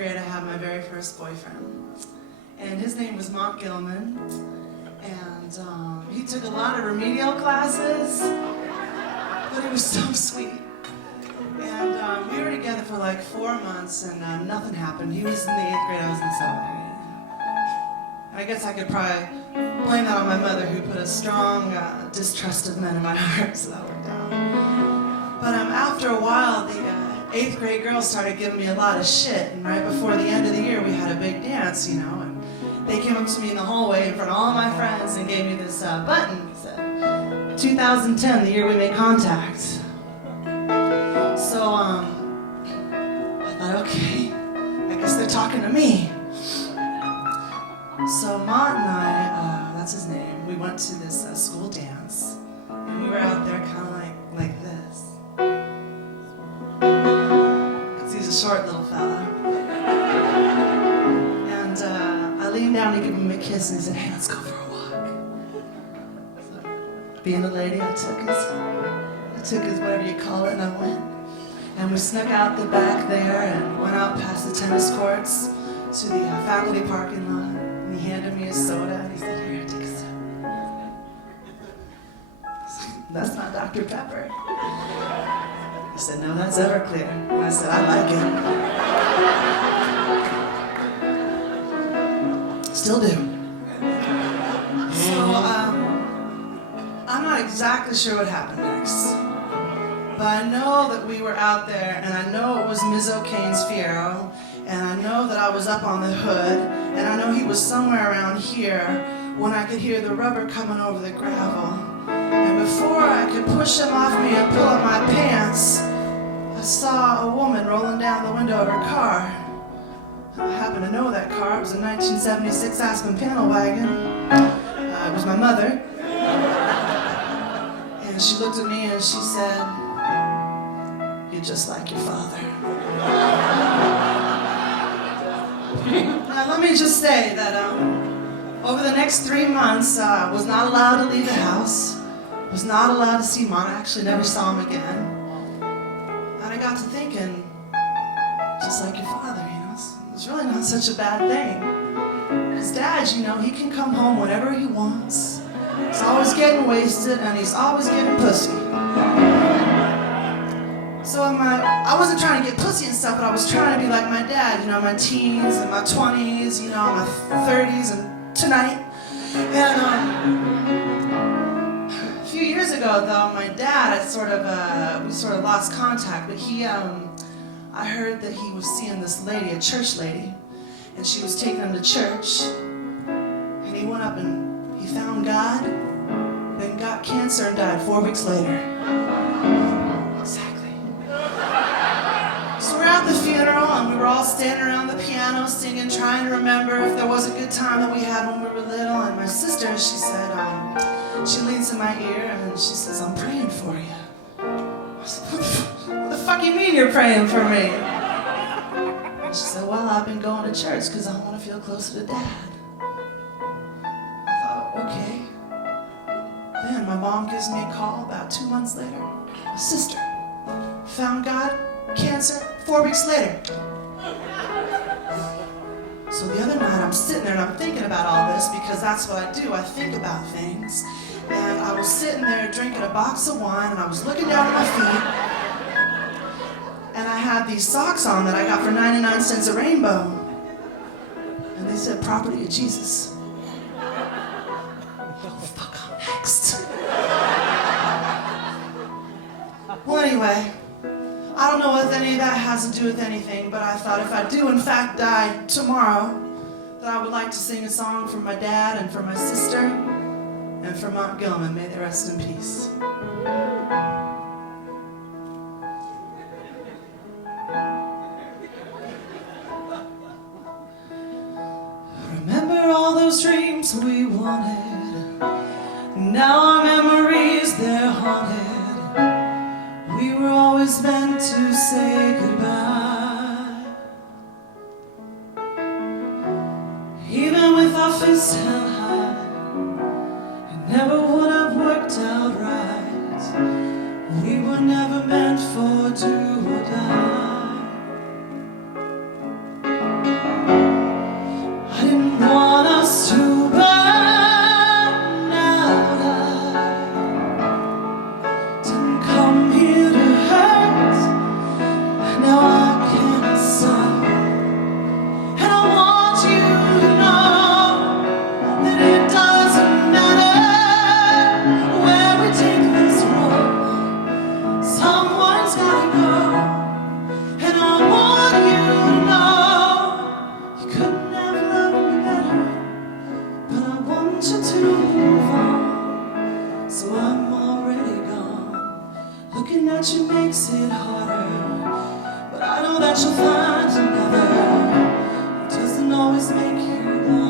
grade, I had my very first boyfriend. And his name was Mellman. And he took a lot of remedial classes, but he was so sweet. And we were together for like 4 months, and nothing happened. He was in the 8th grade, I was in the 7th grade. I guess I could probably blame that on my mother, who put a strong distrust of men in my heart, so that worked out. But after a while, the 8th grade girls started giving me a lot of shit, and right before the end of the year, we had a big dance, you know, and they came up to me in the hallway in front of all my friends and gave me this button. It said, 2010, the year we made contact. So, I thought, okay, I guess they're talking to me. So Mott and I, that's his name, we went to this school dance, and we were out there kind of like this. Because he's a short little fella. And I leaned down to give him a kiss, and he said, hey, let's go for a walk. So, being a lady, I took his whatever you call it, and I went. And we snuck out the back there and went out past the tennis courts to the faculty parking lot. And he handed me a soda, and he said, here, take a sip. I was like, that's not Dr. Pepper. He said, no, that's Everclear. And I said, I like it. Still do. So, I'm not exactly sure what happened next. But I know that we were out there, and I know it was Ms. O'Kane's Fiero, and I know that I was up on the hood, and I know he was somewhere around here when I could hear the rubber coming over the gravel. And before I could push him off me and pull up my pants, I saw a woman rolling down the window of her car. I happened to know that car. It was a 1976 Aspen panel wagon. It was my mother. And she looked at me and she said, you're just like your father. Now let me just say that over the next 3 months, I was not allowed to leave the house, was not allowed to see Mom. I actually never saw him again. And I got to thinking, just like your father, you know, it's really not such a bad thing. His dad, you know, he can come home whenever he wants. He's always getting wasted, and he's always getting pussy. So I wasn't trying to get pussy and stuff, but I was trying to be like my dad, you know, my teens and my 20s, you know, my 30s and tonight. And a few years ago, though, my dad, we sort of lost contact, but I heard that he was seeing this lady, a church lady, and she was taking him to church, and he went up and he found God, then got cancer and died 4 weeks later. So we're at the funeral, and we were all standing around the piano singing, trying to remember if there was a good time that we had when we were little. And my sister, she said, she leans in my ear and she says, I'm praying for you. I said, what the fuck you mean you're praying for me? And she said, well, I've been going to church because I want to feel closer to Dad. I thought, okay. Then my mom gives me a call about 2 months later. My sister found God, cancer, 4 weeks later. So the other night I'm sitting there and I'm thinking about all this because that's what I do. I think about things. And I was sitting there drinking a box of wine and I was looking down at my feet. And I had these socks on that I got for 99 cents a rainbow. And they said, property of Jesus. Oh, fuck, I'm next. Well, anyway, I don't know what any of that has to do with anything, but I thought if I do in fact die tomorrow, that I would like to sing a song for my dad and for my sister and for Mount Gilman. May they rest in peace. Remember all those dreams we wanted, now our memories, they're haunted. We were always meant to say goodbye. Even with our fists held high, it never would have worked out right. We were never meant for do or die. want you to move on, so I'm already gone. Looking at you makes it harder, but I know that you'll find another. It doesn't always make you want